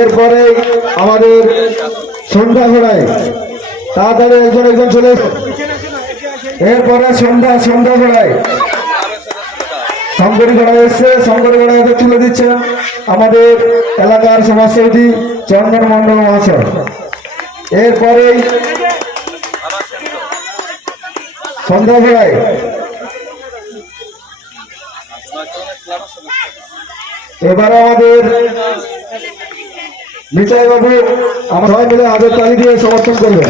এরপরে আমাদের সন্ধ্যা ঘোড়ায়, তাড়াতাড়ি একজন একজন চলে এরপরে সন্ধ্যা সন্ধ্যা ঘোড়ায়। শঙ্করী ঘোড়া এসছে, শঙ্করী ঘোড়া এদের তুলে দিচ্ছেন আমাদের এলাকার সমাজসেবী চন্দন মন্ডল মহাশয়। এরপরে সন্ধ্যা ঘোড়ায় এবারে আমাদের নিতাই বাবু, আমার সবাই মিলে আদর তালি দিয়ে সমর্থন করবে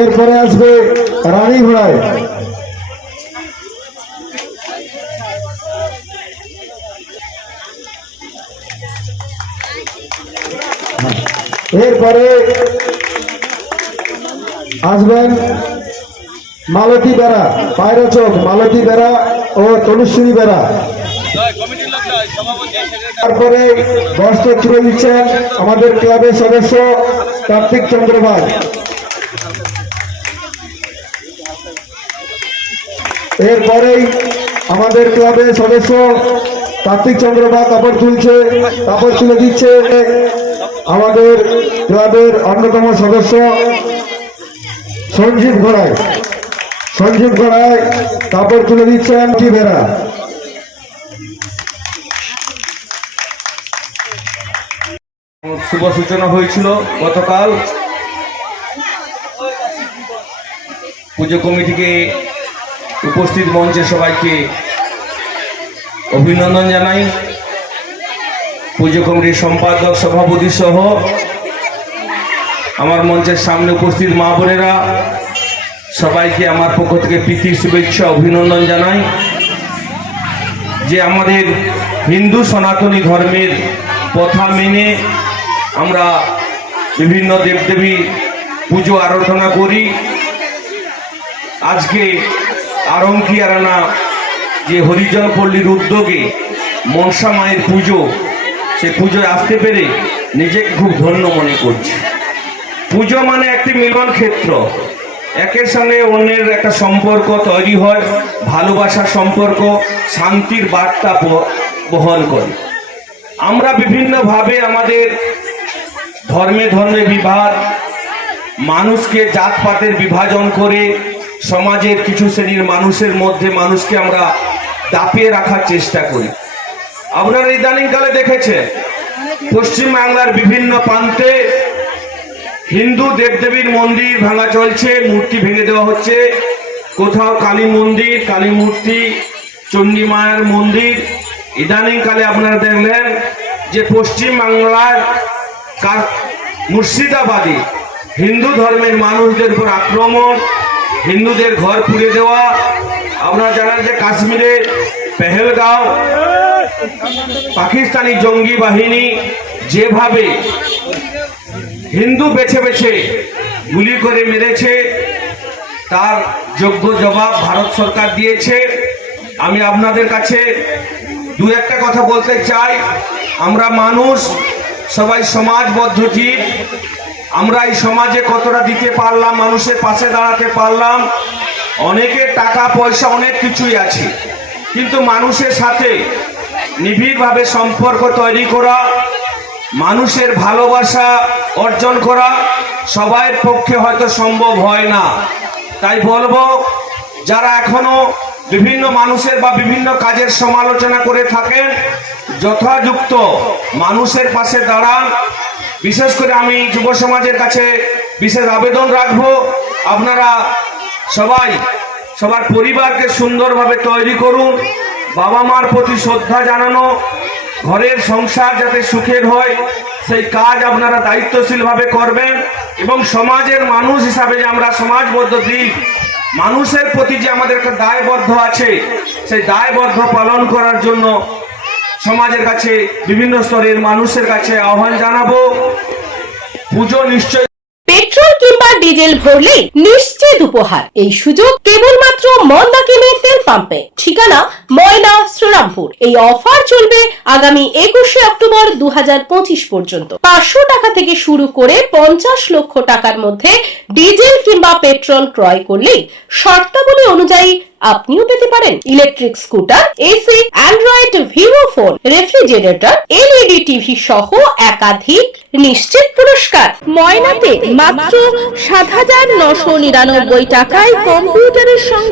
এরপরে আসবে রানী ঘোড়ায়। এরপরে আসবেন মালতী বেড়া, পায়রা চোখ মালতী বেড়া ও তনুশ্রী বেড়া। তারপরে বস্ত্র তুলে দিচ্ছেন আমাদের ক্লাবের সদস্য কার্তিক চন্দ্রবাগ এরপরেই আমাদের ক্লাবের সদস্য কার্তিক চন্দ্রবাগ কাপড় তুলছে, কাপড় তুলে দিচ্ছে আমাদের ক্লাবের অন্যতম সদস্য সঞ্জীব ঘোড়ায় সঞ্জীব ঘোড়ায় কাপড় তুলে দিচ্ছেন বেড়া শুভ সূচনা হয়েছিল গতকাল। পুজো কমিটিকে উপস্থিত মঞ্চে সবাইকে অভিনন্দন জানাই। পুজো কমিটির সম্পাদক, সভাপতি সহ আমার মঞ্চের সামনে উপস্থিত মা বোনেরা সবাইকে আমার পক্ষ থেকে প্রীতি শুভেচ্ছা, অভিনন্দন জানাই যে আমাদের হিন্দু সনাতনী ধর্মের কথা মেনে আমরা বিভিন্ন দেবদেবী পুজো আরাধনা করি। আজকে আরঙ্কি আরানা যে হরিজন পল্লীর উদ্যোগে মনসা মায়ের পুজো, সে পুজোয় আসতে পেরে নিজেকে খুব ধন্য মনে করছি। পুজো মানে একটি মিলন ক্ষেত্র। একের সঙ্গে অন্যের একটা সম্পর্ক তৈরি হয়, ভালোবাসার সম্পর্ক, শান্তির বার্তা বহন করে। আমরা বিভিন্নভাবে আমাদের ধর্মে ধর্মে বিভাগ, মানুষকে জাতপাতের বিভাজন করে সমাজের কিছু শ্রেণির মানুষের মধ্যে মানুষকে আমরা দাপিয়ে রাখার চেষ্টা করি। আপনারা ইদানিংকালে দেখেছেন, পশ্চিমবাংলার বিভিন্ন প্রান্তে হিন্দু দেবদেবীর মন্দির ভাঙা চলছে, মূর্তি ভেঙে দেওয়া হচ্ছে। কোথাও কালী মন্দির, কালী মূর্তি, চণ্ডী মায়ের মন্দির। ইদানিংকালে আপনারা দেখলেন যে পশ্চিম বাংলার কা- মুর্শিদাবাদে হিন্দু ধর্মের মানুষদের উপর আক্রমণ, হিন্দুদের ঘর পুড়ে দেওয়া। আপনারা জানেন যে কাশ্মীরে পেহেলগাঁও, পাকিস্তানি জঙ্গি বাহিনী যেভাবে হিন্দু বেছে বেছে গুলি করে মেরেছে। তার যোগ্য জবাব ভারত সরকার দিয়েছে। আমি আপনাদের কাছে দু একটা কথা বলতে চাই। আমরা মানুষ, সবাই সমাজবদ্ধ জীব। আমরা এই সমাজে কতটা দিতে পারলাম, মানুষের পাশে দাঁড়াতে পারলাম। অনেকের টাকা, পয়সা, অনেক কিছুই আছে। কিন্তু মানুষের সাথে নিবিড়ভাবে সম্পর্ক তৈরি করা মানুষের ভালোবাসা অর্জন করা সবার পক্ষে হয়তো সম্ভব হয় না। তাই বলব, যারা এখনও বিভিন্ন মানুষের বা বিভিন্ন কাজের সমালোচনা করে থাকেন, যথাযুক্ত মানুষের পাশে দাঁড়ান। বিশেষ করে আমি যুব সমাজের কাছে বিশেষ আবেদন রাখব, আপনারা সবাই, সবার পরিবারকে সুন্দরভাবে তৈরি করুন বাবা মার প্রতি শ্রদ্ধা জানানো ঘরের সংসার যাতে সুখের হয়, সেই কাজ আপনারা দায়িত্বশীলভাবে করবেন এবং সমাজের মানুষ হিসাবে যে আমরা সমাজবদ্ধ দিক, মানুষের প্রতি যে আমাদের একটা দায়বদ্ধ আছে, সেই দায়বদ্ধ পালন করার জন্য সমাজের কাছে, বিভিন্ন স্তরের মানুষের কাছে আহ্বান জানাব। পুজো নিশ্চয় পেট্রোল কিংবা ডিজেল ভরলে নিশ্চিত উপহার। এই সুযোগ কেবলমাত্র মন্দাকিনীর তেল পাম্পে। ঠিকানা ময়না, শ্রীরামপুর। এই অফার চলবে আগামী একুশে অক্টোবর দু পর্যন্ত। পাঁচশো টাকা থেকে শুরু করে পঞ্চাশ লক্ষ টাকার মধ্যে ডিজেল কিংবা পেট্রোল ক্রয় করলেই শর্তাবলী অনুযায়ী আপনিও পেতে পারেন। Electric scooter, AC, android, Vivo phone, refrigerator, LED TV সহ একাধিক নিশ্চিত পুরস্কার। ময়নাতে মাত্র সাত হাজার নশো নিরানব্বই টাকায় কম্পিউটারের সঙ্গে